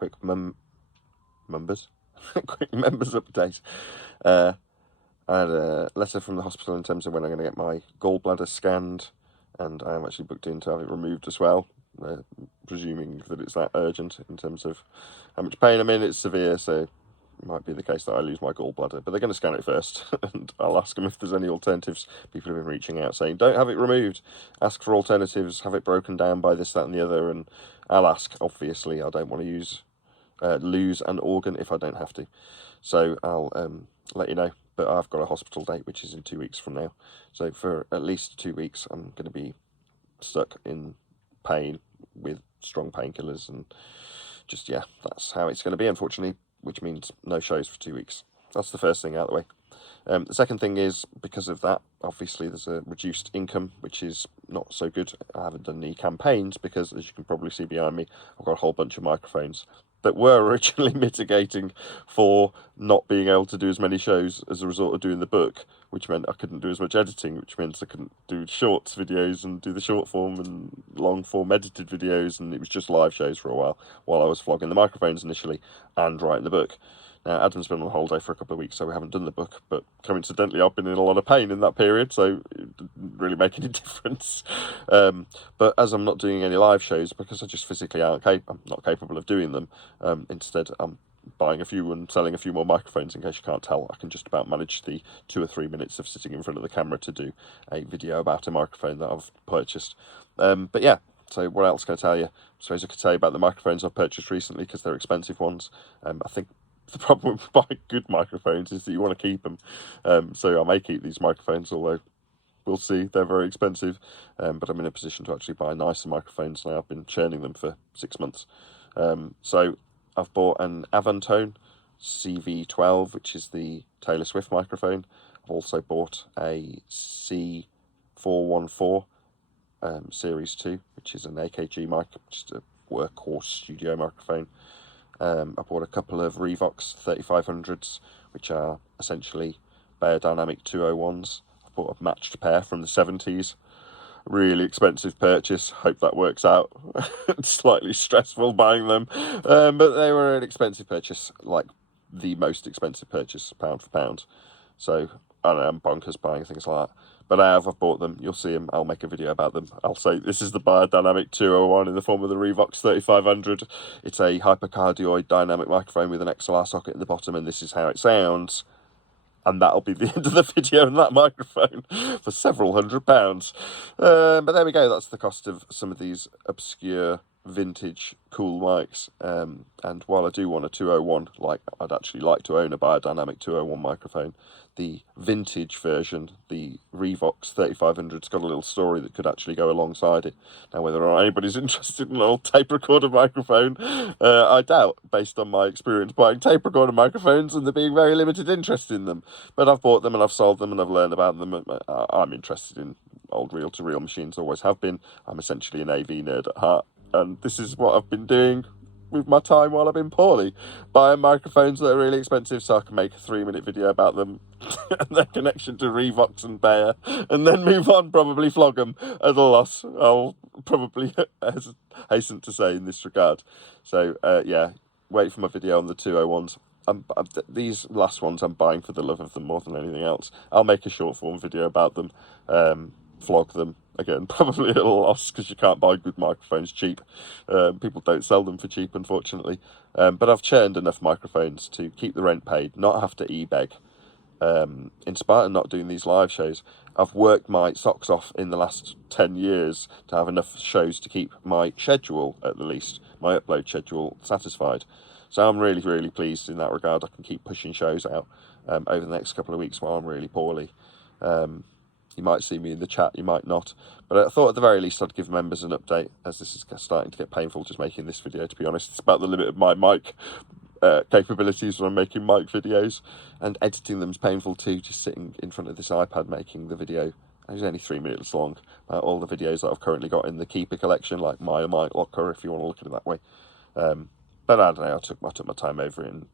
quick members update. I had a letter from the hospital in terms of when I'm going to get my gallbladder scanned, and I am actually booked in to have it removed as well, presuming that it's that urgent in terms of how much pain I'm in. It's severe, so it might be the case that I lose my gallbladder, but they're going to scan it first, and I'll ask them if there's any alternatives. People have been reaching out saying, don't have it removed, ask for alternatives, have it broken down by this, that and the other, and I'll ask. Obviously, I don't want to lose an organ if I don't have to. So I'll let you know, but I've got a hospital date, which is in 2 weeks from now. So for at least 2 weeks, I'm going to be stuck in pain with strong painkillers, and just, yeah, that's how it's going to be, unfortunately, which means no shows for 2 weeks. That's the first thing out of the way. The second thing is, because of that, obviously there's a reduced income, which is not so good. I haven't done any campaigns because, as you can probably see behind me, I've got a whole bunch of microphones that were originally mitigating for not being able to do as many shows as a result of doing the book, which meant I couldn't do as much editing, which means I couldn't do shorts videos and do the short form and long form edited videos, and it was just live shows for a while I was flogging the microphones initially and writing the book. Now, Adam's been on holiday for a couple of weeks, so we haven't done the book, but coincidentally, I've been in a lot of pain in that period, so it didn't really make any difference. But as I'm not doing any live shows, because I just physically I'm not capable of doing them, instead I'm buying a few and selling a few more microphones. In case you can't tell, I can just about manage the 2 or 3 minutes of sitting in front of the camera to do a video about a microphone that I've purchased. But yeah, so what else can I tell you? I suppose I could tell you about the microphones I've purchased recently, because they're expensive ones. I think the problem with buying good microphones is that you want to keep them. So I may keep these microphones, although we'll see, they're very expensive. But I'm in a position to actually buy nicer microphones now. I've been churning them for 6 months. So I've bought an Avantone CV12, which is the Taylor Swift microphone. I've also bought a C414 Series 2, which is an AKG mic, just a workhorse studio microphone. I bought a couple of Revox 3500s, which are essentially Beyerdynamic 201s. I bought a matched pair from the 70s. Really expensive purchase. Hope that works out. It's slightly stressful buying them, but they were an expensive purchase, like the most expensive purchase, pound for pound. So I don't know, I'm bonkers buying things like that. But I've bought them. You'll see them. I'll make a video about them. I'll say this is the Beyerdynamic 201 in the form of the Revox 3500. It's a hypercardioid dynamic microphone with an XLR socket in the bottom, and this is how it sounds. And that'll be the end of the video on that microphone for several £100. But there we go. That's the cost of some of these obscure vintage cool mics. And while I do want a 201, like I'd actually like to own a Beyerdynamic 201 microphone, the vintage version, the Revox 3500's got a little story that could actually go alongside it. Now, whether or not anybody's interested in an old tape recorder microphone, I doubt, based on my experience buying tape recorder microphones and there being very limited interest in them. But I've bought them and I've sold them and I've learned about them. I'm interested in old reel-to-reel machines, always have been. I'm essentially an AV nerd at heart, and this is what I've been doing with my time while I've been poorly, buying microphones that are really expensive so I can make a 3-minute video about them and their connection to Revox and Beyer, and then move on, probably flog them at a loss, I'll probably hasten to say in this regard. So yeah, wait for my video on the 201s. These last ones I'm buying for the love of them more than anything else. I'll make a short form video about them, flog them. Again, probably at a loss because you can't buy good microphones cheap. People don't sell them for cheap, unfortunately. But I've churned enough microphones to keep the rent paid, not have to e-beg. In spite of not doing these live shows, I've worked my socks off in the last 10 years to have enough shows to keep my schedule, at the least, my upload schedule, satisfied. So I'm really, really pleased in that regard. I can keep pushing shows out over the next couple of weeks while I'm really poorly. You might see me in the chat, you might not. But I thought at the very least I'd give members an update, as this is starting to get painful just making this video, to be honest. It's about the limit of my mic capabilities when I'm making mic videos. And editing them's painful too, just sitting in front of this iPad making the video. It's only 3 minutes long. All the videos that I've currently got in the Keeper collection, like my mic locker, if you want to look at it that way. But I don't know, I took my time over it and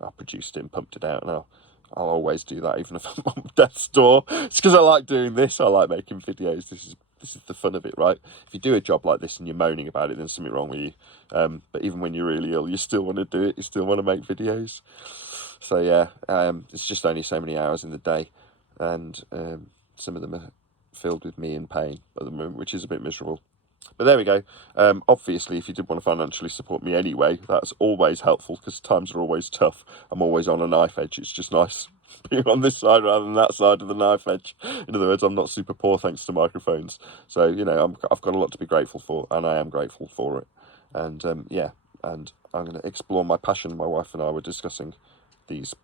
I produced it and pumped it out, and I'll always do that, even if I'm on death's door. It's because I like doing this. I like making videos. This is this is the fun of it, right? If you do a job like this and you're moaning about it, then there's something wrong with you. But even when you're really ill, you still want to do it. You still want to make videos. So yeah, it's just only so many hours in the day, and some of them are filled with me in pain at the moment, which is a bit miserable. But there we go. Obviously, if you did want to financially support me anyway, that's always helpful, because times are always tough. I'm always on a knife edge. It's just nice being on this side rather than that side of the knife edge. In other words, I'm not super poor thanks to microphones. So, you know, I've got a lot to be grateful for, and I am grateful for it. And yeah, and I'm going to explore my passion. My wife and I were discussing these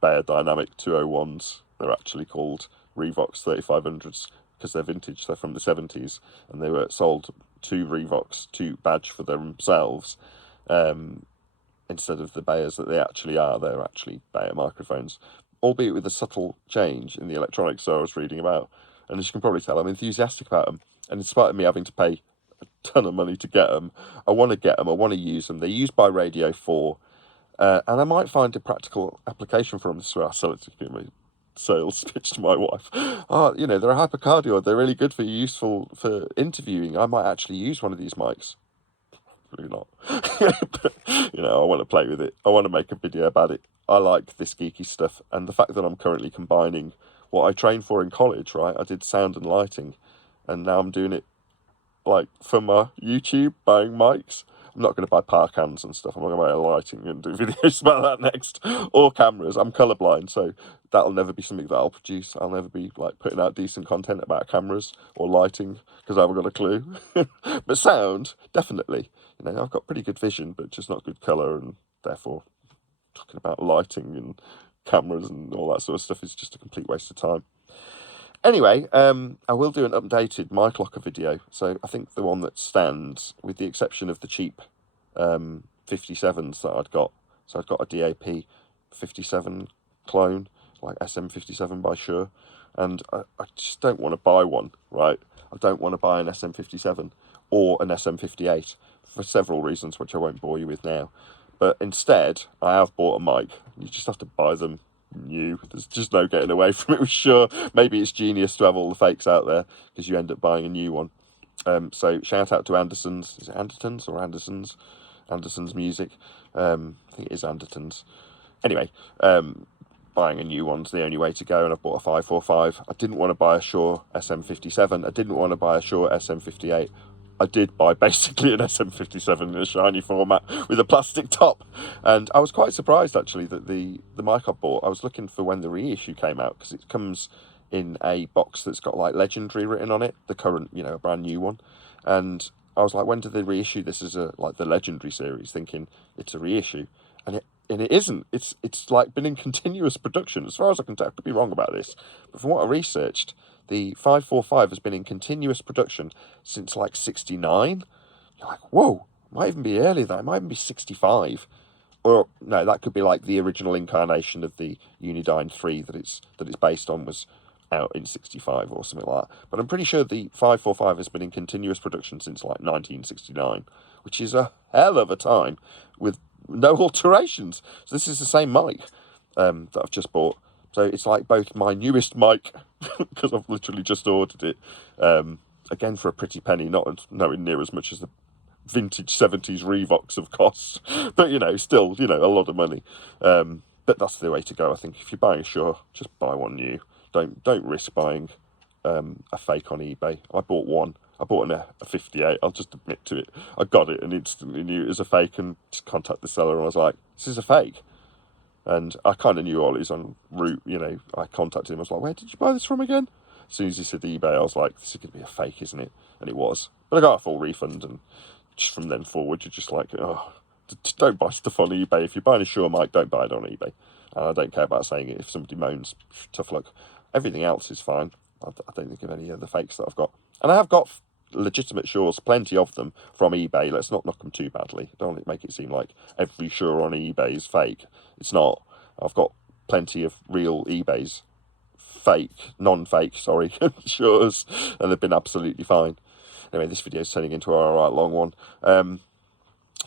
Bayer Dynamic 201s. They're actually called Revox 3500s because they're vintage. They're from the 70s, and they were sold to Revox to badge for themselves instead of the Bayers that they actually are. They're actually Bayer microphones, albeit with a subtle change in the electronics. So I was reading about, and as you can probably tell, I'm enthusiastic about them. And in spite of me having to pay a ton of money to get them, I want to get them. I want to use them. They're used by Radio 4. And I might find a practical application for them. This is where I sell it to give me sales pitch to my wife. Oh, you know, they're a hypercardioid. They're really good for useful for interviewing. I might actually use one of these mics. Probably not. But, you know, I want to play with it. I want to make a video about it. I like this geeky stuff. And the fact that I'm currently combining what I trained for in college, right? I did sound and lighting. And now I'm doing it, like, for my YouTube, buying mics. I'm not going to buy power cans and stuff. I'm not going to buy lighting and do videos about that next. Or cameras. I'm colourblind, so that'll never be something that I'll produce. I'll never be, like, putting out decent content about cameras or lighting, because I haven't got a clue. But sound, definitely. You know, I've got pretty good vision, but just not good colour, and therefore talking about lighting and cameras and all that sort of stuff is just a complete waste of time. Anyway, I will do an updated mic locker video. So I think the one that stands, with the exception of the cheap 57s that I'd got. So I'd got a DAP 57 clone, like SM57 by Shure. And I just don't want to buy one, right? I don't want to buy an SM57 or an SM58 for several reasons, which I won't bore you with now. But instead, I have bought a mic. You just have to buy them new. There's just no getting away from it with Shure. Maybe it's genius to have all the fakes out there, because you end up buying a new one. So shout out to Anderson's. Is it Andertons or Anderson's? Anderson's Music. I think it is Andertons. Anyway, buying a new one's the only way to go, and I've bought a 545. I didn't want to buy a Shure SM57. I didn't want to buy a Shure SM58. I did buy basically an SM57 in a shiny format with a plastic top. And I was quite surprised, actually, that the mic I bought, I was looking for when the reissue came out, because it comes in a box that's got, like, Legendary written on it, the current, you know, a brand new one. And I was like, when did they reissue this as like the Legendary series, thinking it's a reissue? And it isn't. It's like been in continuous production, as far as I can tell. I could be wrong about this, but from what I researched, the 545 has been in continuous production since, like, 69. You're like, whoa, might even be earlier than that. It might even be 65. Or, no, that could be, like, the original incarnation of the Unidyne 3 that it's based on was out in 65 or something like that. But I'm pretty sure the 545 has been in continuous production since, like, 1969, which is a hell of a time with no alterations. So this is the same mic that I've just bought. So it's like both my newest mic, because I've literally just ordered it, again for a pretty penny, not nowhere near as much as the vintage 70s Revox have cost, but, you know, still, you know, a lot of money. But that's the way to go, I think. If you're buying a Shure, just buy one new. Don't risk buying a fake on eBay. I bought one. I bought a 58. I'll just admit to it. I got it and instantly knew it was a fake, and just contacted the seller and I was like, this is a fake. And I kind of knew Ollie's en route, you know. I contacted him. I was like, where did you buy this from again? As soon as he said eBay, I was like, this is going to be a fake, isn't it? And it was. But I got a full refund, and just from then forward, you're just like, oh, don't buy stuff on eBay. If you're buying a Shure mic, don't buy it on eBay. And I don't care about saying it. If somebody moans, tough luck. Everything else is fine. I don't think of any of the fakes that I've got. And I have got legitimate Shures, plenty of them, from eBay. Let's not knock them too badly. Don't make it seem like every Shure on eBay is fake. It's not. I've got plenty of real eBays, non-fake, sorry, Shures, and they've been absolutely fine. Anyway, this video is turning into a right long one. I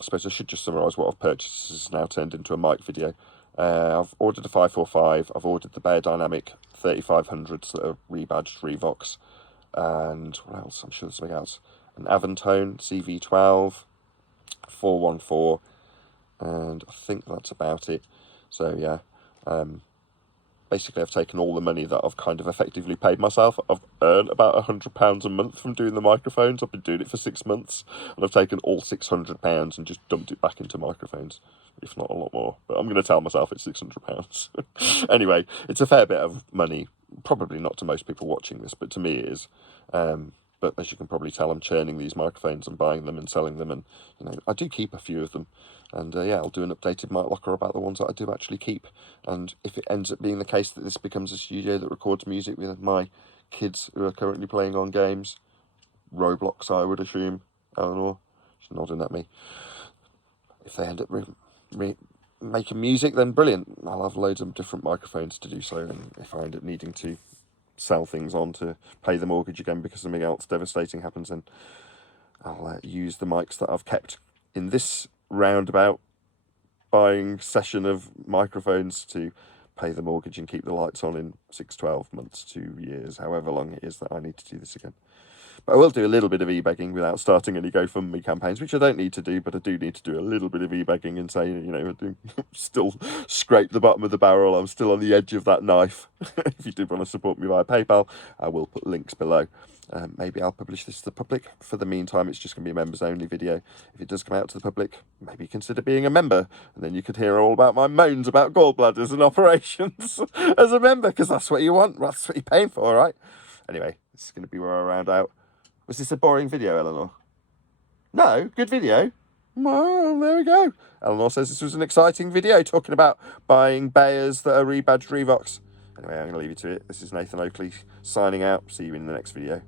suppose I should just summarise what I've purchased. This has now turned into a mic video. I've ordered a 545. I've ordered the Bayer Dynamic 3500s that are rebadged Revox. and what else? I'm sure there's something else. An Aventone CV12, 414, and I think that's about it. So yeah, basically I've taken all the money that I've kind of effectively paid myself. I've earned about £100 a month from doing the microphones. I've been doing it for 6 months, and I've taken all £600 and just dumped it back into microphones, if not a lot more. But I'm going to tell myself it's £600. Anyway, it's a fair bit of money. Probably not to most people watching this, but to me it is. But as you can probably tell, I'm churning these microphones and buying them and selling them, and I do keep a few of them. And yeah, I'll do an updated mic locker about the ones that I do actually keep. And if it ends up being the case that this becomes a studio that records music with my kids who are currently playing on games, Roblox, I would assume, Eleanor, she's nodding at me. If they end up making music, then brilliant. I'll have loads of different microphones to do so. And if I end up needing to sell things on to pay the mortgage again because something else devastating happens, then I'll use the mics that I've kept in this roundabout buying session of microphones to pay the mortgage and keep the lights on in 6, 12 months, 2 years, however long it is that I need to do this again. But I will do a little bit of e-begging without starting any GoFundMe campaigns, which I don't need to do, but I do need to do a little bit of e-begging and say, I do still scrape the bottom of the barrel. I'm still on the edge of that knife. If you do want to support me via PayPal, I will put links below. Maybe I'll publish this to the public. For the meantime, it's just going to be a members-only video. If it does come out to the public, maybe consider being a member, and then you could hear all about my moans about gallbladders and operations as a member, because that's what you want. That's what you're paying for, right? Anyway, this is going to be where I round out. Was this a boring video, Eleanor? No? Good video? Well, there we go. Eleanor says this was an exciting video talking about buying Bayers that are rebadged Revox. Anyway, I'm going to leave you to it. This is Nathan Oakley signing out. See you in the next video.